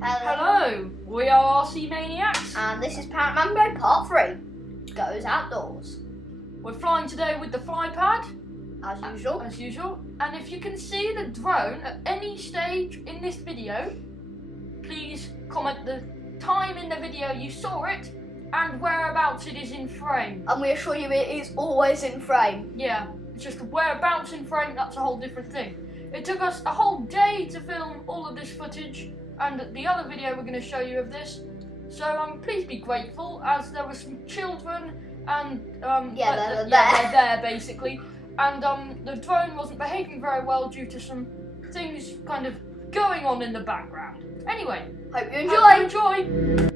Hello, we are RC Maniacs. And this is Parrot Mambo Part 3. Goes outdoors. We're flying today with the fly pad. As usual. And if you can see the drone at any stage in this video, please comment the time in the video you saw it and whereabouts it is in frame. And we assure you it is always in frame. Yeah, it's just whereabouts in frame, that's a whole different thing. It took us a whole day to film all of this footage and the other video we're going to show you of this. So please be grateful, as there were some children and they're there basically. And the drone wasn't behaving very well due to some things kind of going on in the background. Anyway, Hope you enjoy. Enjoy.